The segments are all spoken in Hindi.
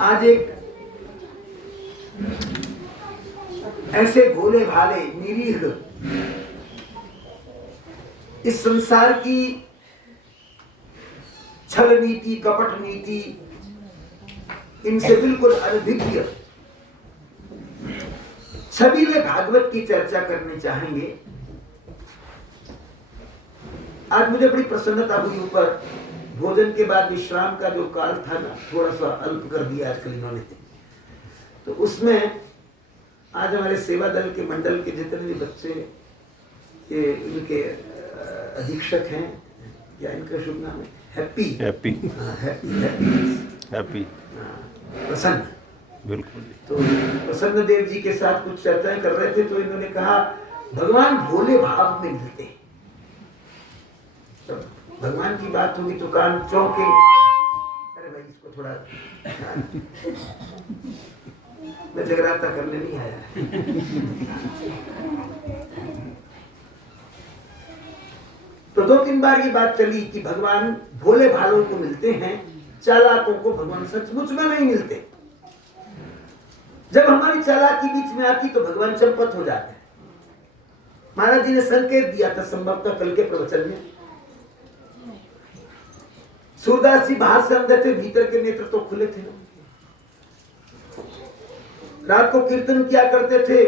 आज एक ऐसे भोले भाले निरीह इस संसार की छल नीति, कपट नीति, इनसे बिल्कुल अनभिज्ञ सभी में भागवत की चर्चा करनी चाहेंगे। आज मुझे बड़ी प्रसन्नता हुई। ऊपर भोजन के बाद विश्राम का जो काल था ना, थोड़ा सा अल्प कर दिया आजकल इन्होंने, तो उसमें आज हमारे सेवा दल के मंडल के जितने भी बच्चे ये इनके अधीक्षक हैं, या इनका शुभ नाम है हैप्पी प्रसन्न, बिल्कुल। तो प्रसन्न देव जी के साथ कुछ चर्चाएं कर रहे थे, तो इन्होंने कहा भगवान भोले भाव में मिलते हैं। तो भगवान की बात होगी तो कान चौंके। अरे भाई इसको थोड़ा मैं जगराता करने नहीं आया। तो 2-3 बार की बात चली कि भगवान भोले भालों को मिलते हैं, चालाकों को भगवान सचमुच में नहीं मिलते। जब हमारी चालाकी बीच में आती तो भगवान चंपत हो जाते हैं। महाराज जी ने संकेत दिया था संभवतः कल के प्रवचन में। सूरदास जी बाहर से अंदर थे, भीतर के नेत्र तो खुले थे। रात को कीर्तन किया करते थे,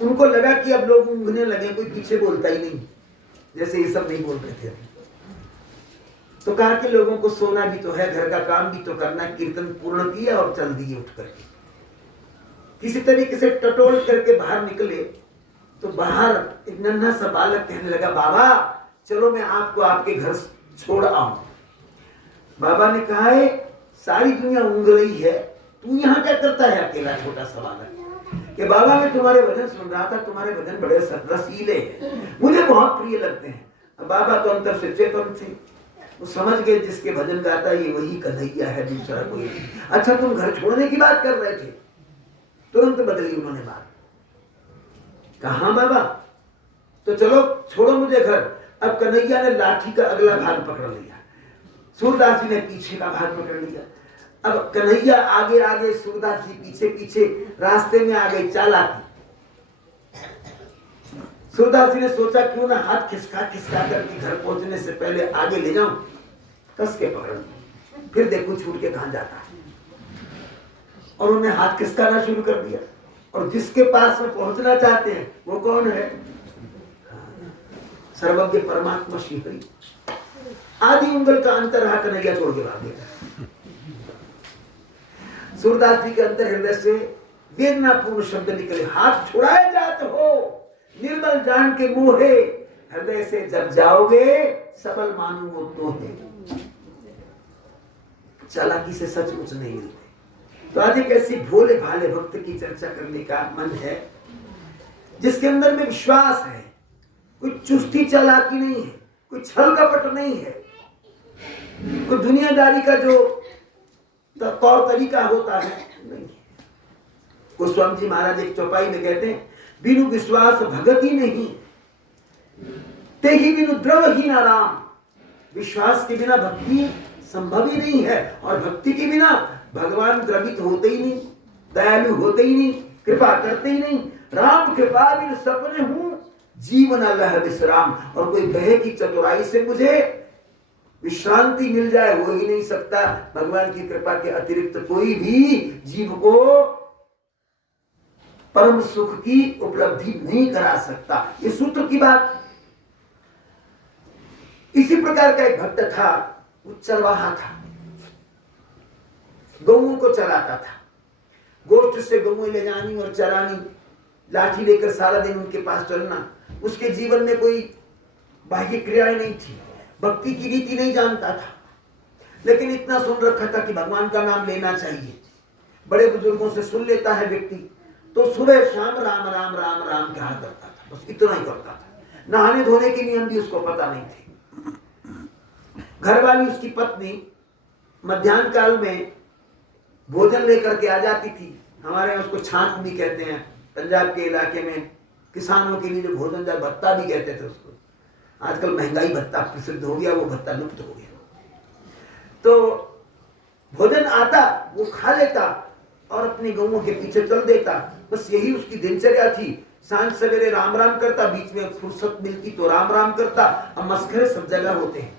उनको लगा कि अब लोग ऊँघने लगे, कोई पीछे बोलता ही नहीं, जैसे ये सब नहीं बोल रहे थे। तो कहा कि लोगों को सोना भी तो है, घर का काम भी तो करना। कीर्तन पूर्ण किया और चल दिए उठ करके। किसी तरीके से टटोल करके बाहर निकले तो बाहर एक नन्हा सा बालक कहने लगा, बाबा चलो मैं आपको आपके घर छोड़ आऊं। बाबा ने कहा है सारी दुनिया ऊँघ रही है, तू यहाँ क्या करता है अकेला छोटा सा बालक? कि बाबा मैं तुम्हारे भजन सुन रहा था, तुम्हारे भजन बड़े रसीले हैं, मुझे बहुत प्रिय लगते हैं। अब बाबा तो अंतर से चेतन थे, वो समझ गए जिसके भजन गाता है ये वही कन्हैया है, दूसरा कोई। अच्छा तुम घर छोड़ने की बात कर रहे थे? तुरंत बदली उन्होंने बात। कहा बाबा तो चलो छोड़ो मुझे घर। अब कन्हैया ने लाठी का अगला भाग पकड़ लिया, सूरदास जी ने पीछे का भाग पकड़ लिया। अब कन्हैया आगे आगे, सूरदास जी पीछे पीछे, रास्ते में आ गई चालाकी। सूरदास जी ने सोचा क्यों ना हाथ खिसका खिसका करके घर पहुंचने से पहले आगे ले जाऊं, कस के पकड़ लिया। फिर देखो छूट के कहां जाता है। और उन्हें हाथ खिसकाना शुरू कर दिया। और जिसके पास में पहुंचना चाहते हैं वो कौन है? सर्वज्ञ परमात्मा श्री हरि। आधी उंगल का अंतर रहा, कन्हैया छोड़ के भाग गया। सूरदास जी के अंतर हृदय से वेदनापूर्ण शब्द निकले, हाथ छुड़ाए जाते हो निर्मल जान के मोहे, हृदय से जब जाओगे सबल मानूंगो तो है। चालाकी से सचमुच नहीं मिलते। तो आज एक ऐसी भोले भाले भक्त की चर्चा करने का मन है जिसके अंदर में विश्वास है, कोई चुस्ती चालाकी नहीं है, कोई छल कपट नहीं है, कोई दुनियादारी का जो तौर तरीका होता है नहीं है। गोस्वामी जी महाराज एक चौपाई में कहते हैं, बिनु विश्वास भगत ही नहीं, ते ही बिनु द्रव ही ना राम। विश्वास के बिना भक्ति संभव ही नहीं है, और भक्ति के बिना भगवान द्रवित होते ही नहीं, दयालु होते ही नहीं, कृपा करते ही नहीं। राम कृपा बिन सपने हूं, जीवन अल्लाह विश्राम। और कोई कहे कि चतुराई से मुझे विश्रांति मिल जाए, हो ही नहीं सकता। भगवान की कृपा के अतिरिक्त कोई भी जीव को परम सुख की उपलब्धि नहीं करा सकता। ये सूत्र की बात। इसी प्रकार का एक भक्त था, वो चरवाहा था, गौओं को चराता था। गोष्ठ से गौएं ले जानी और चरानी, लाठी लेकर सारा दिन उनके पास चलना। उसके जीवन में कोई बाह्य क्रियाएं नहीं थी, भक्ति की रीति नहीं जानता था, लेकिन इतना सुन रखा था कि भगवान का नाम लेना चाहिए। बड़े बुजुर्गों से सुन लेता है व्यक्ति, तो सुबह शाम राम राम राम राम कहा करता था, बस इतना ही करता था। नहाने धोने के नियम भी उसको पता नहीं थे। घरवाली उसकी पत्नी मध्याह्न काल में भोजन लेकर के आ जाती थी। हमारे यहाँ उसको छाछ भी कहते हैं, पंजाब के इलाके में किसानों के लिए जो भोजन जाए भत्ता भी कहते थे उसको। आजकल महंगाई भत्ता प्रसिद्ध हो गया, वो भत्ता लुप्त हो गया। तो भोजन आता वो खा लेता और अपनी गौओं के पीछे चल देता। बस यही उसकी दिनचर्या थी। सांझ सवेरे राम राम करता, बीच में फुर्सत मिलती तो राम राम करता। अब मस्खरे सब जगह होते हैं,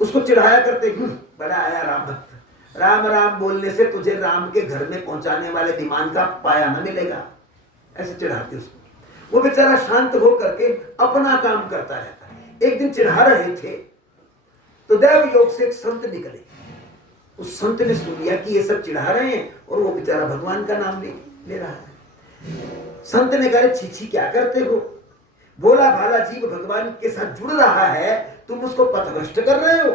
उसको चिढ़ाया करते, बड़ा आया राम भक्त, राम राम बोलने से तुझे राम के घर में पहुंचाने वाले विमान का पाया न मिलेगा, ऐसे चिढ़ाते उसको। वो बेचारा शांत हो करके अपना काम करता रहता है। एक दिन चिढ़ा रहे थे तो दैव योग से एक संत निकले। उस संत ने सुन लिया कि ये सब चिढ़ा रहे हैं और वो बेचारा भगवान का नाम ले रहा है। संत ने कहा, छी क्या करते हो, भोला भाला जीव भगवान के साथ जुड़ रहा है, तुम उसको पथभ्रष्ट कर रहे हो।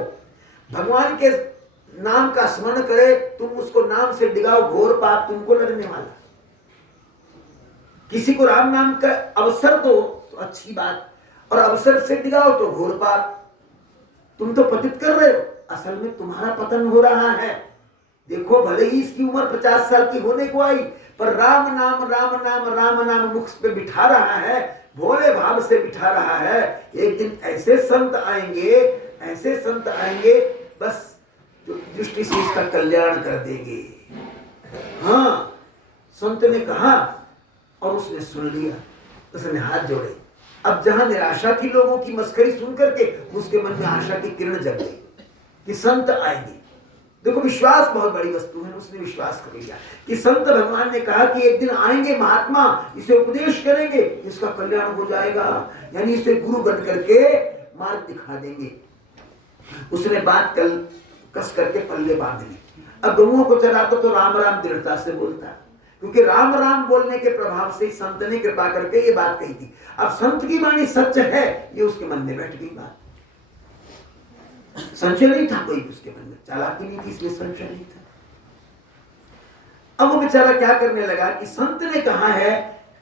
भगवान के नाम का स्मरण करे, तुम उसको नाम से डिगाओ, घोर पाप तुमको लगने वाला। किसी को राम नाम का अवसर दो तो अच्छी बात, और अवसर से डिगाओ तो घोर पाप। तुम तो पतित कर रहे हो, असल में तुम्हारा पतन हो रहा है। देखो भले ही इसकी उम्र 50 साल की होने को आई, पर राम नाम राम नाम राम नाम मुख पे बिठा रहा है, भोले भाव से बिठा रहा है। एक दिन ऐसे संत आएंगे, ऐसे संत आएंगे, बस जो दृष्टि से इसका कल्याण कर देंगे। हाँ, संत ने कहा और उसने सुन लिया, उसने हाथ जोड़े। अब जहां निराशा थी लोगों की मस्करी सुन करके, उसके मन में आशा की किरण जग गई कि संत आएंगे। देखो विश्वास बहुत बड़ी वस्तु है, उसने विश्वास कर लिया कि संत भगवान ने कहा कि एक दिन आएंगे महात्मा, इसे उपदेश करेंगे, इसका कल्याण हो जाएगा, यानी इसे गुरु बन करके मार्ग दिखा देंगे। उसने बात कल कस करके पल्ले बांध ली। अब गौओं को चराता तो राम राम दृढ़ता से बोलता, क्योंकि राम राम बोलने के प्रभाव से संत ने कृपा करके ये बात कही थी। अब संत की वाणी सच है, ये उसके मन में बैठ गई बात। संशय नहीं था कोई उसके मन में, चालाकी नहीं थी, इसलिए संशय नहीं था। अब वो बेचारा क्या करने लगा कि संत ने कहा है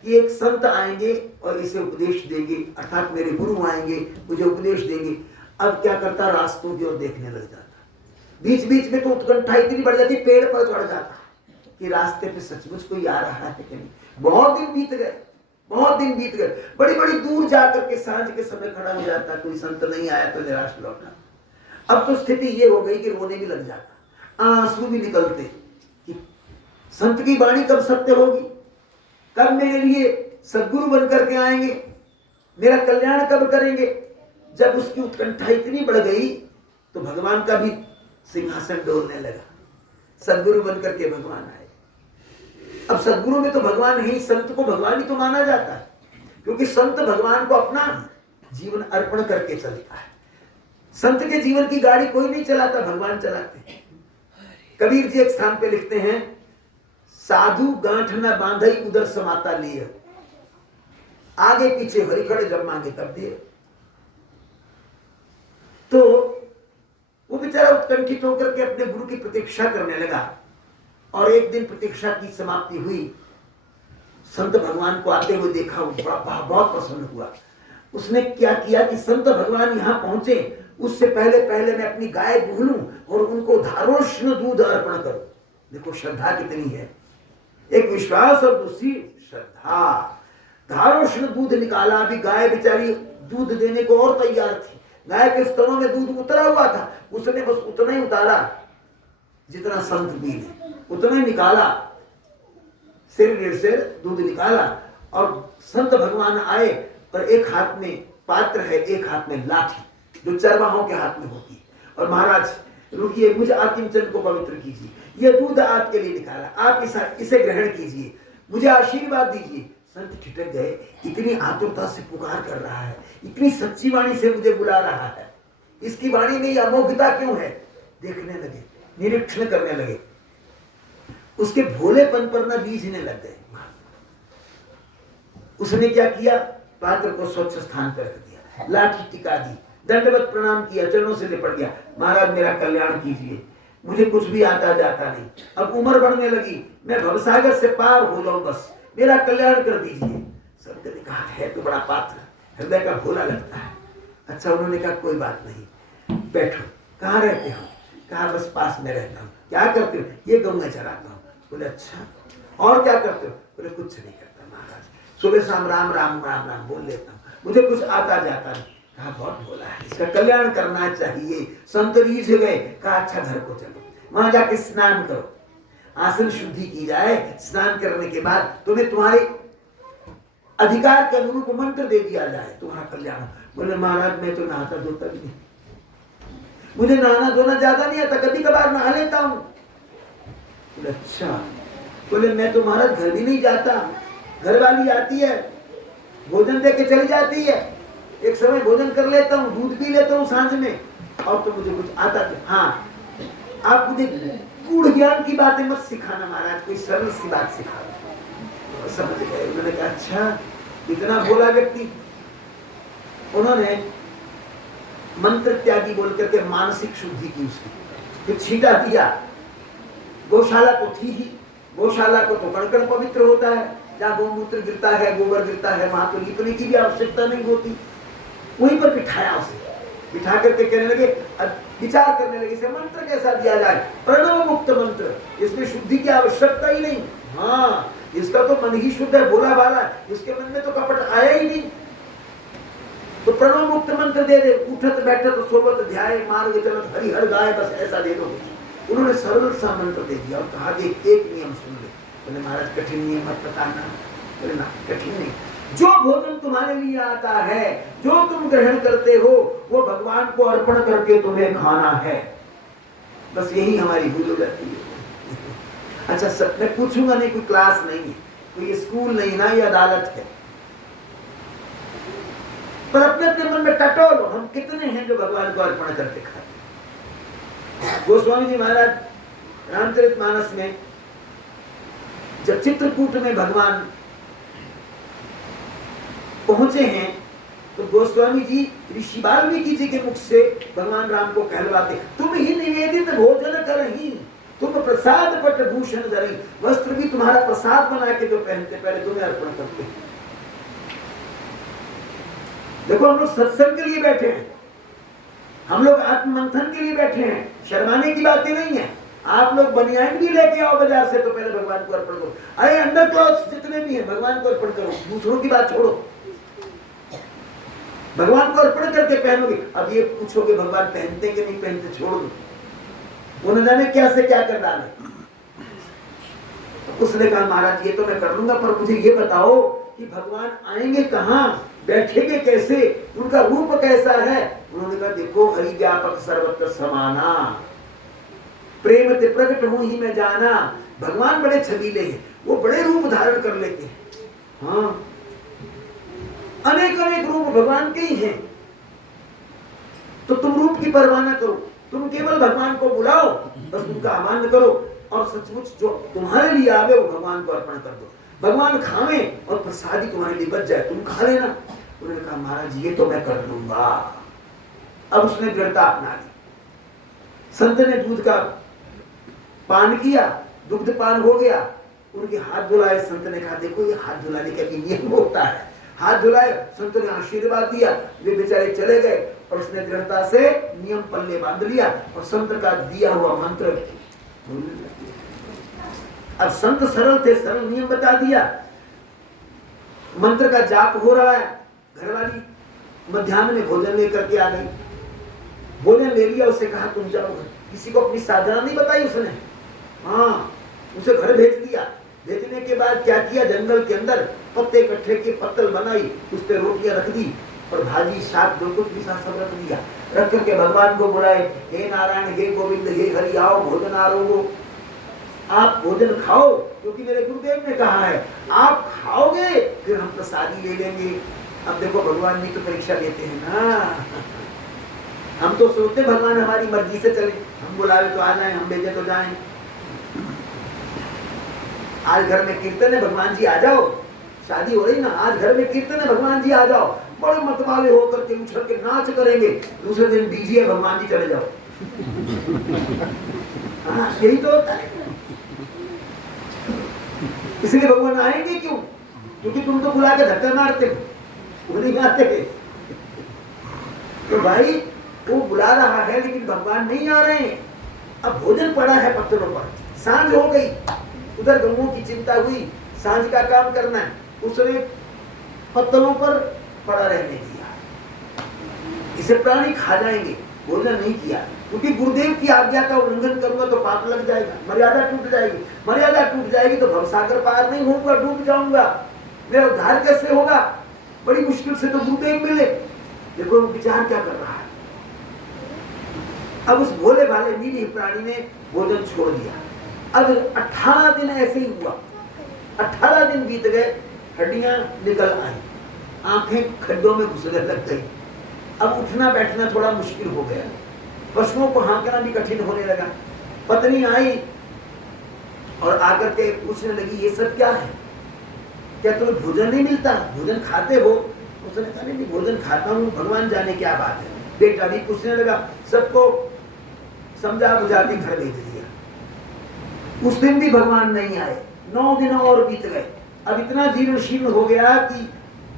कि एक संत आएंगे और इसे उपदेश देंगे, अर्थात मेरे गुरु आएंगे, मुझे उपदेश देंगे। अब क्या करता, रास्तों की ओर देखने लग जाता। बीच बीच में तो उत्कंठा इतनी बढ़ जाती, पेड़ पर चढ़ जाता कि रास्ते पे सचमुच कोई आ रहा है कि नहीं। बहुत दिन बीत गए, बहुत दिन बीत गए, बड़ी बड़ी दूर जाकर के सांझ के समय खड़ा हो जाता, कोई संत नहीं आया तो निराश लौटा। अब तो स्थिति ये हो गई कि रोने भी लग जाता, आंसू भी निकलते कि संत की वाणी कब सत्य होगी, कब मेरे लिए सद्गुरु बन करके आएंगे, मेरा कल्याण कब करेंगे। जब उसकी उत्कंठा इतनी बढ़ गई तो भगवान का भी सिंहासन डोलने लगा, सद्गुरु बन करके भगवान आए। अब सद्गुरु में तो भगवान है ही, संत को भगवान ही तो माना जाता है, क्योंकि संत भगवान को अपना जीवन अर्पण करके चलता है। संत के जीवन की गाड़ी कोई नहीं चलाता, भगवान चलाते हैं। कबीर जी एक स्थान पे लिखते हैं, साधु गांठ न बांधई उधर समाता लिए, आगे पीछे हरि खड़े जब मांगे तब दिए। तो वो बेचारा उत्कंठित होकर के अपने गुरु की प्रतीक्षा करने लगा, और एक दिन प्रतीक्षा की समाप्ति हुई, संत भगवान को आते हुए देखा, बहुत प्रसन्न हुआ। उसने क्या किया कि संत भगवान यहाँ पहुंचे उससे पहले पहले मैं अपनी गाय दूह लूं और उनको धारोष्ण दूध अर्पण करूं। देखो श्रद्धा कितनी है, एक विश्वास और दूसरी श्रद्धा। धारोष्ण दूध निकाला, अभी गाय बेचारी दूध देने को और तैयार थी, गाय के स्तनों में दूध उतरा हुआ था, उसने बस उतना ही उतारा जितना संत पी ले, उतना ही निकाला, सिर डेढ़ सिर दूध निकाला। और संत भगवान आए और एक हाथ में पात्र है, एक हाथ में लाठी, जो चरवाहों के हाथ में होती है, और महाराज रुकिए, मुझे आकिंचन को पवित्र कीजिए, ये दूध आपके लिए निकाला, आप इसे ग्रहण कीजिए, मुझे आशीर्वाद दीजिए। संत ठिठक गए, इतनी आतुरता से पुकार कर रहा है, इतनी सच्ची वाणी से मुझे बुला रहा है, इसकी वाणी में अमोघता क्यों है। देखने लगे, निरीक्षण करने लगे, उसके भोलेपन पर ना बीझने लग गए। उसने क्या किया, पात्र को स्वच्छ स्थान पर रख दिया, लाठी टिका दी, दंडवत प्रणाम किया, चरणों से लिपट गया, महाराज मेरा कल्याण कीजिए, मुझे कुछ भी आता जाता नहीं, अब उम्र बढ़ने लगी, मैं भवसागर से पार हो जाऊं, बस मेरा कल्याण कर दीजिए। संत ने कहा, है तो बड़ा पात्र, हृदय का भोला लगता है। अच्छा, उन्होंने कहा कोई बात नहीं, बैठो। कहाँ रहते हो? कहा बस पास में रहता हूँ। क्या करते हो? ये गौएं चराता हूँ। बोले अच्छा, और क्या करते हो? बोले कुछ नहीं करता महाराज, सुबह शाम राम राम राम राम बोल लेता हूँ, मुझे कुछ आता जाता नहीं। कहा बहुत बोला है, इसका कल्याण करना चाहिए। संत रीझ गए, कहा अच्छा घर को चलो, वहां जाके स्नान करो, आसन शुद्धि की जाए। स्नान करने के बाद तुम्हें तुम्हारे अधिकार के अनुरूप मंत्र दे दिया जाए, तुम्हारा कल्याण। बोले महाराज मैं तो नहाता धोता भी नहीं, मुझे नहाना धोना ज्यादा नहीं आता, कभी कभार नहा लेता हूं। बोले अच्छा। बोले मैं तो महाराज घर भी नहीं जाता, घर वाली आती है भोजन दे के चली जाती है, एक समय भोजन कर लेता हूँ, दूध पी लेता हूँ सांझ में, और तो मुझे कुछ आता तो हाँ, आप मुझे गूढ़ ज्ञान की बातें मत सिखाना महाराज, कोई सरल सी बात सिखा। समझ गए। उन्होंने कहा अच्छा, इतना बोला व्यक्ति। उन्होंने मंत्र त्यागी बोल करके मानसिक शुद्धि की उसकी, फिर छीटा दिया। गौशाला तो थी ही, गौशाला को तो कण पवित्र होता है, जहाँ गौमूत्र गिरता है, गोबर गिरता है, वहां तो लीपने की भी आवश्यकता नहीं होती। वहीं पर बिठाया उसे, बिठा करके कहने लगे, अब विचार करने लगे इसे मंत्र कैसा दिया जाए। प्रणव मुक्त मंत्र, इसमें शुद्धि की आवश्यकता ही नहीं। हाँ, इसका तो मन ही शुद्ध है, भोला भाला, इसके मन में तो कपट आया ही नहीं। तो प्रणव मुक्त मंत्र दे दे, उठत बैठत सोबत ध्याय मार्ग चलत हरिहर गाय, बस ऐसा दे दो। उन्होंने सरल सा मंत्र दे दिया और कहा कि एक नियम सुन ले। बोले महाराज कठिन नियम मत बताना। बोले ना कठिन नहीं, जो भोजन तुम्हारे लिए आता है, जो तुम ग्रहण करते हो, वो भगवान को अर्पण करके तुम्हें खाना है। बस यही हमारी भूल हो जाती है। अच्छा सब मैं पूछूंगा नहीं, कोई क्लास नहीं है, कोई स्कूल नहीं ना, ये अदालत है। पर अपने अपने मन में टटोलो, हम कितने हैं जो भगवान को अर्पण करके खाते। गोस्वामी जी महाराज रामचरितमानस में जब चित्रकूट में भगवान पहुंचे हैं, तो गोस्वामी जी ऋषि वाल्मीकि जी के मुख से भगवान राम को कहलवाते, तुम ही निवेदित भोजन करही, तुम प्रसाद पट भूषण धरही। वस्त्र भी तुम्हारा प्रसाद बना के जो पहनते, पहले तुम्हें अर्पण करते। देखो हम लोग सत्संग के लिए बैठे हैं, हम लोग आत्ममंथन के लिए बैठे हैं, शर्माने की बातें नहीं है। आप लोग बनियान भी लेके आओ बाजार से, तो पहले भगवान को अर्पण करो। अरे अंडर क्लॉथ्स जितने भी हैं भगवान को अर्पण करो, दूसरों की बात छोड़ो, भगवान को अर्पण करके पहनोगे। अब ये पूछोगे भगवान पहनते कि नहीं पहनते, छोड़ दो, वो न जाने क्या से क्या कर डाले। उसने कहा महाराज ये तो मैं कर लूंगा, पर मुझे ये बताओ कि भगवान आएंगे कहाँ, बैठेंगे कैसे, उनका रूप कैसा है। उन्होंने कहा देखो हरि व्यापक सर्वत्र समाना, प्रेम ते प्रकट हूं ही मैं जाना। भगवान बड़े छबीले हैं, वो बड़े रूप धारण कर लेते हैं। हाँ, अनेक अनेक रूप भगवान के ही हैं। तो तुम रूप की परवाह न करो, तुम केवल भगवान को बुलाओ, बस उनका आह्वान करो, और सचमुच जो तुम्हारे लिए आवे वो भगवान को अर्पण कर दो। भगवान खावे और प्रसादी तुम्हारे लिए बच जाए, तुम खा लेना। उन्होंने कहा महाराज ये तो मैं कर लूंगा। अब उसने दृढ़ता अपना ली। संत ने दूध का पान किया, दुग्ध पान हो गया, उनके हाथ धुलाए। संत ने कहा देखो ये हाथ धुलाने का भी नियम होता है। हाथ धुलाए, संत ने आशीर्वाद दिया, वे बेचारे चले गए, और उसने दृढ़ता से नियम पल्ले बांध लिया और संत का दिया हुआ मंत्र। अब संत सरल थे, सरल नियम बता दिया, मंत्र का जाप हो रहा है। घरवाली मध्याह्न में भोजन लेकर के आ गई, भोजन ले लिया, उसे कहा तुम जाओ। किसी को अपनी साधना नहीं बताई उसने, हाँ उसे घर भेज दिया। भेजने के बाद क्या किया, जंगल के अंदर पत्ते इकट्ठे किए, पत्तल बनाई, उस पर रोटियां रख दी और भाजी शाक जो कुछ भी सब रख दिया। रख करके भगवान को बुलाए, हे नारायण, हे गोविंद, हे हरि, आओ भोजन आरोगो, आप भोजन खाओ, क्योंकि मेरे गुरुदेव ने कहा है आप खाओगे फिर हम प्रसादी ले लेंगे। अब देखो भगवान भी तो परीक्षा लेते हैं ना। हम तो सोचते भगवान हमारी मर्जी से चले, हम बुलावे तो आ जाए, हम भेजे तो जाएं। आज घर में कीर्तन है, भगवान जी आ जाओ, शादी हो रही ना, आज घर में कीर्तन है, भगवान जी आ जाओ, बड़े मतवाले होकर के उछल के नाच करेंगे। दूसरे दिन डीजे है, भगवान जी चले जाओ। हाँ यही तो होता है। इसलिए भगवान आएंगे क्यों, क्योंकि तुम तो बुला के धक्का मारते हो, वो नहीं आते। तो भाई वो बुला रहा है लेकिन भगवान नहीं आ रहे हैं। अब भोजन पड़ा है पत्थरों पर, सांझ हो गई, उधर गंगों की चिंता हुई, सांझ का काम करना है, उसने पत्तलों पर पड़ा रहने दिया। इसे प्राणी खा जाएंगे, भोजन नहीं किया, क्योंकि गुरुदेव की आज्ञा का उल्लंघन करूंगा तो पाप लग जाएगा, मर्यादा टूट जाएगी, मर्यादा टूट जाएगी तो भवसागर पार नहीं होऊंगा, डूब जाऊंगा, मेरा उद्धार कैसे होगा? बड़ी मुश्किल से तो गुरुदेव मिले। देखो विचार क्या कर रहा है। अब उस भोले भाले नीली प्राणी ने भोजन छोड़ दिया। अब 18 दिन ऐसे ही हुआ, 18 दिन बीत गए, हड्डियां निकल आई, आंखें खड्डों में घुसने लग गई, अब उठना बैठना थोड़ा मुश्किल हो गया, पशुओं को हाँकना भी कठिन होने लगा। पत्नी आई और आकर के पूछने लगी, ये सब क्या है? क्या तुम्हें भोजन नहीं मिलता? भोजन खाते हो? उसने कहा नहीं भोजन खाता हूँ, भगवान जाने क्या बात है। बेटा भी पूछने लगा, सबको समझा बुझा के घर भेज दिया। उस दिन भी भगवान नहीं आए, 9 दिन और बीत गए। अब इतना जीर्ण शीर्ण हो गया कि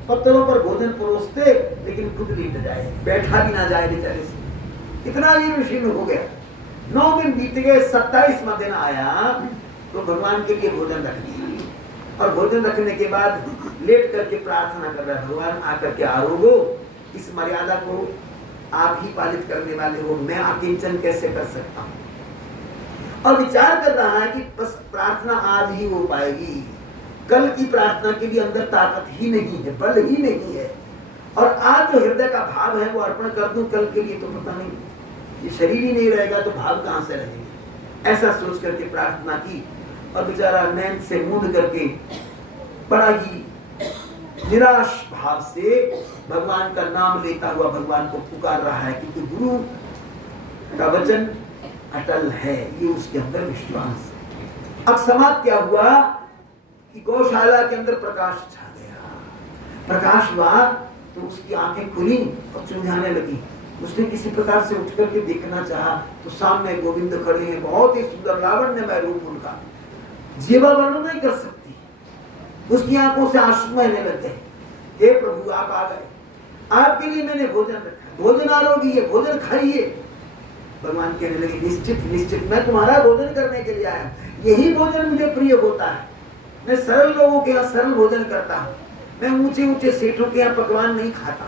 पत्थरों पर भोजन परोसते लेकिन खुद लेट जाए, बैठा भी ना जाए बेचारे से, इतना जीर्ण शीर्ण हो गया। 9 दिन बीत गए, 27वां दिन आया तो भगवान के लिए भोजन रख दिया, और भोजन रखने के बाद लेट करके प्रार्थना कर रहा है, भगवान आकर के आरोगो, इस मर्यादा को आप ही पालित करने वाले हो, मैं अकिंचन कैसे कर सकता हूँ? और विचार कर रहा है कि बस प्रार्थना आज ही हो पाएगी, कल की प्रार्थना के लिए अंदर ताकत ही नहीं है, बल ही नहीं है, और आज जो हृदय का भाव है वो अर्पण कर दूं कल के लिए तो पता नहीं, ये शरीर ही नहीं रहेगा तो भाव कहां से रहेंगे। ऐसा सोच करके प्रार्थना की, और बेचारा नैन से मूंद करके बड़ा ही निराश भाव से भगवान का नाम लेता हुआ भगवान को पुकार रहा है, क्योंकि गुरु का वचन अटल है, ये उसके अंदर विश्वास है। अब समाप्त क्या हुआ कि गौशाला के अंदर प्रकाश छा गया। प्रकाश हुआ तो उसकी आंखें खुली और चुंझाने लगी। उसने किसी प्रकार से उठ करके देखना चाहा तो सामने गोविंद खड़े हैं, बहुत ही सुंदर लावण्यमय रूप उनका, जीवा वर्णन नहीं कर सकती। उसकी आंखों से आंसू बहने लग गए। हे प्रभु आप आ गए, आपके लिए मैंने भोजन रखा, भोजन आरोगी है, भोजन खाइए। भगवान कहने लगे, निश्चित निश्चित मैं तुम्हारा भोजन करने के लिए आया, यही भोजन मुझे प्रिय होता है। मैं सरल लोगों के यहाँ सरल भोजन करता हूँ, मैं ऊंचे ऊंचे सेठों के यहाँ पकवान नहीं खाता।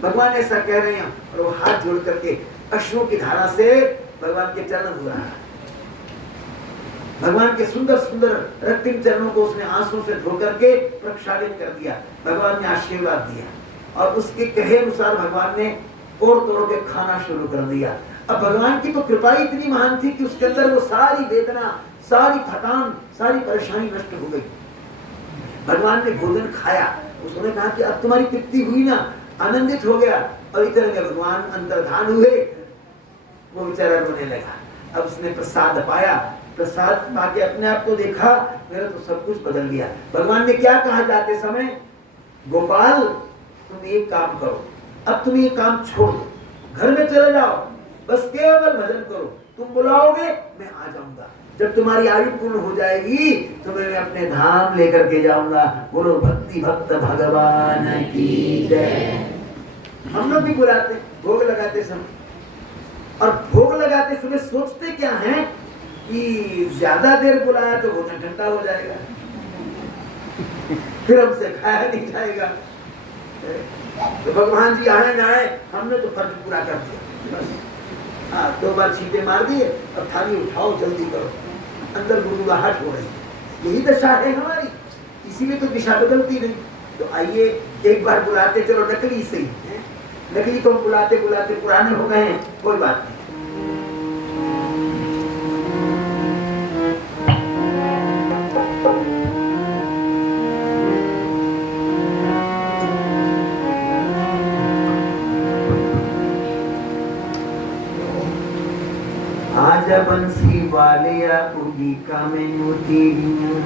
भगवान ऐसा कह रहे हैं, और वो हाथ जोड़ करके अश्रुओं की धारा से भगवान के चरण धो रहा है। भगवान के सुंदर सुंदर रक्तिम चरणों को उसने आंसू से धो करके प्रक्षालित कर दिया। भगवान ने आशीर्वाद दिया, और उसके कहे अनुसार भगवान ने तोड़ तोड़ के खाना शुरू कर दिया। अब भगवान की तो कृपा इतनी महान थी कि उसके अंदर वो सारी वेदना, सारी थकान, सारी परेशानी नष्ट हो गई। भगवान ने भोजन खाया, उसने कहा कि अब तुम्हारी तृप्ति हुई ना, आनंदित हो गया, और इधर में भगवान अंतर्धान हुए। वो बेचारा रोने लगा। अब उसने प्रसाद पाया, प्रसाद पाके अपने आप को देखा, मेरा तो सब कुछ बदल गया। भगवान ने क्या कहा जाते समय, गोपाल तुम एक काम करो, अब तुम ये काम छोड़ दो, घर में चले जाओ, बस केवल भजन करो, तुम बुलाओगे मैं आ जाऊंगा, जब तुम्हारी आयु पूर्ण हो जाएगी तो मैं अपने धाम लेकर के जाऊंगा। बोलो भक्ति भक्त भगवान की जय। हम लोग भी बुलाते, भोग लगाते समय, और भोग लगाते समय सोचते क्या है कि ज्यादा देर बुलाया तो भोजन ठंडा हो जाएगा, फिर हमसे खाया नहीं जाएगा। तो भगवान जी आए ना आए, हमने तो फर्ज पूरा कर दिया। हाँ, 2 बार छींटे मार दिए, अब थाली उठाओ, जल्दी करो, अंदर गुड़गुड़ाहट हो रही। यही दशा है हमारी, इसीलिए तो दिशा बदलती नहीं। तो आइए एक बार बुलाते, चलो नकली सही है, नकली तो बुलाते बुलाते पुराने हो गए हैं, कोई बात नहीं। आजा बंसी वालिया उगी का मैनू तेरियां,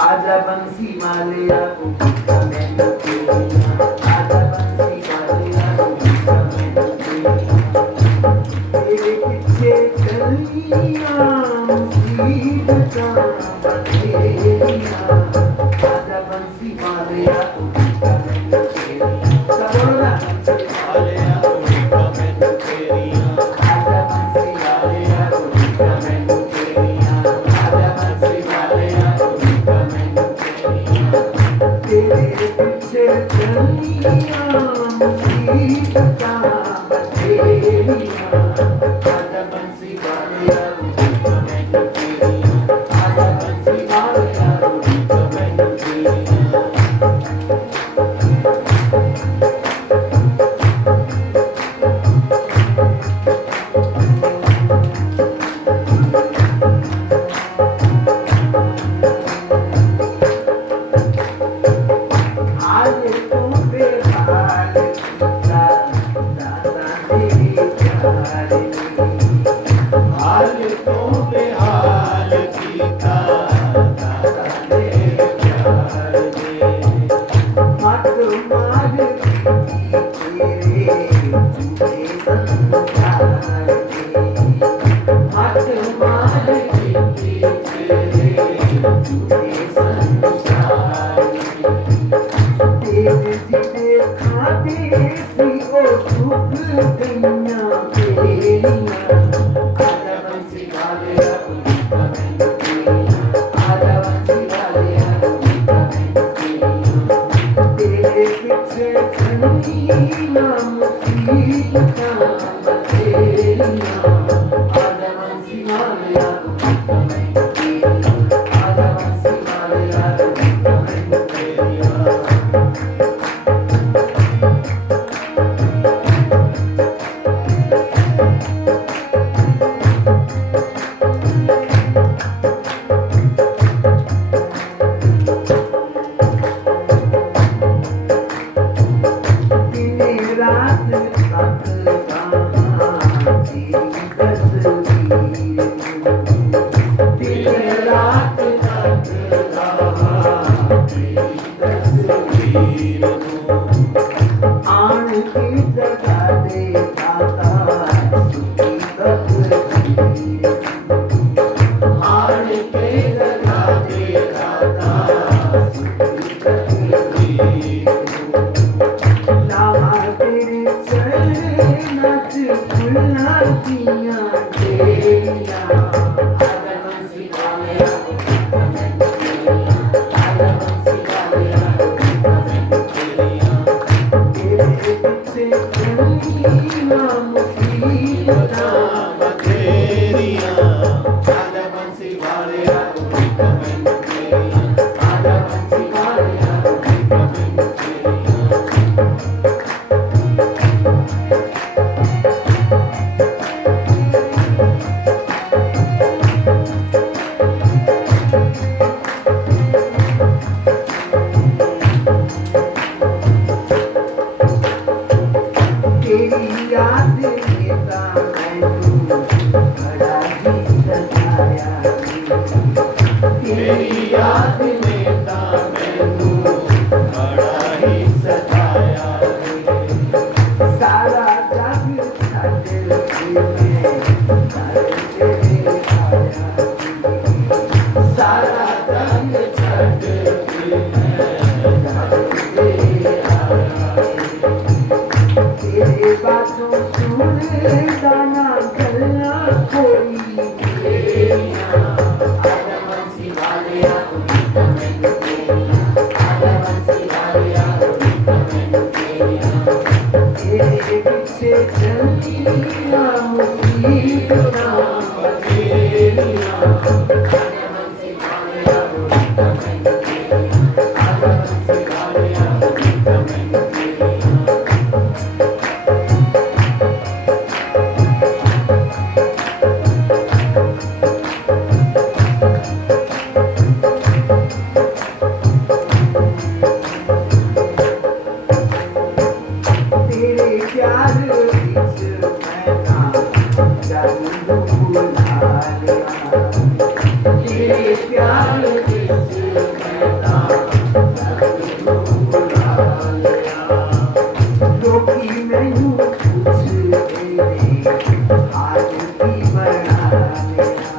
आजा बंसी वालिया उगी का मैनू तेरियां, आजा बंसी वालिया उगी का मैनू तेरियां, तेरे पीछे चलियां मुसीबतां बथेरियां, आजा बंसी वालिया उगी का मैनू तेरियां, सब बोलो ना, वालिया उगी का मैनू तेरियां, तेरे पीछे चलियां तो बेहाल कीता दाता ने प्यार दे मत मार तेरे झूठे संसार के मत मार तेरे झूठे संसार के तेरे जिते खाते सी ओ सुख गईया बेलियां आजा बंसी वाले आजा बंसी वाले तेरे पीछे खड़ी ना मुसीबतां बथेरियां आजा बंसी वाले आजा बंसी वाले रात तक तेरी तस्वीर रात तक तस्वीर आन की जगह दे दाता सुखी तकदीर आन के लगा दे दाता सुखी तकदीर लावा तेरे चले नच फुल्ला दियां तेरियां आजा बंसी वाले आजा बंसी वाले तेरे पीछे चली ना मुसीबतां बथेरियां आजा बंसी वाले आजा बंसी वाले तेरी याद लेता मैनू बड़ा ही सताया तेरी याद ने ता मैनू बड़ा ही सताया सारा जग छड्ड के मैं दर तेरे आया सारा जग छड्ड के मैं दर तेरे आया तेरे बातों सुनदा ना गल्ला कोई तेरियां आजा बंसी वाले आजा बंसी वाले तेरे पीछे चली ना मुसीबतां बथेरियां आजा बंसी वाले आजा बंसी वाले तेरे प्यार विच मैं ना जादू भुला लिया तेरे प्यार विच मैं ना जादू भुला लिया लोकी मैनू पुछदे ने आज की बना लिया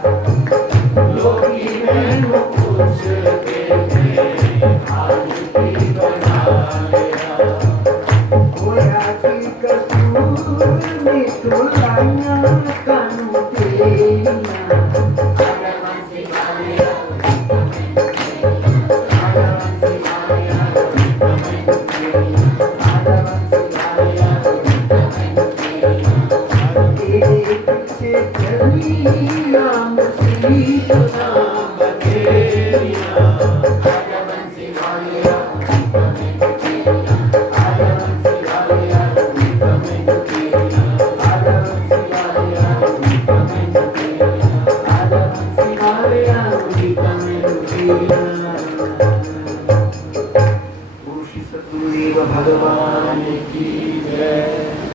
लोकी मैनू पुछदे ने आज की बना लिया होया की कसूर में तो लाइयां कानू तेरियां आजा बंसी वाले आजा बंसी वाले आजा बंसी वाले तेरे पीछे चली ना मुसीबतां बथेरियां आजा बंसी वाले आजा बंसी वाले आजा बंसी वाले आजा बंसी वाले भगवान की जय।